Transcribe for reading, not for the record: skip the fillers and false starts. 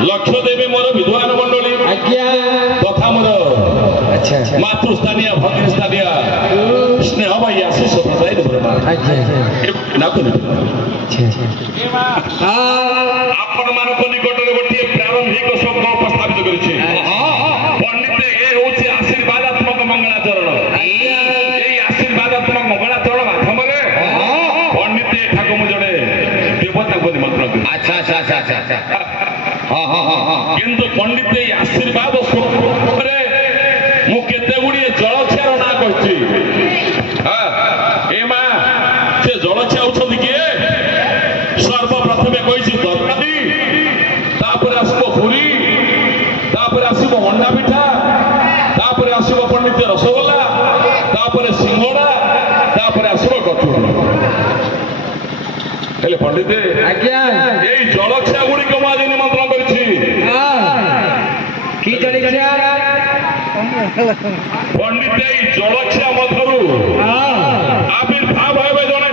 लक्ष्य देवी मोर विद्वान मंडली तथा मोर मातृस्थानीय भगिनीस्थानीय स्नेह भाई आशीष आपण मान निकट गोटे प्रारंभिक शब्द उपस्थापित कर पंडित ये हूँ आशीर्वादात्मक मंगलाचरण आशीर्वादात्मक मंगलाचरण माध्यम पंडित ठाक मुझे देवता को निमंत्रण किंतु पंडित आशीर्वाद मुझे गुड़े जलक्षार ना कही जलक्षिया होती किए सर्वप्रथम कही तरकारी आसब पुरी आसब अंडा पिठा आसब पंडित रसगोला सिंगड़ा आसब कचुरी पंडित यही जलक्षिया गुड़िक आज निमंत्रण कर पंडित जलक्षिया मधुर आविर्भाव जड़े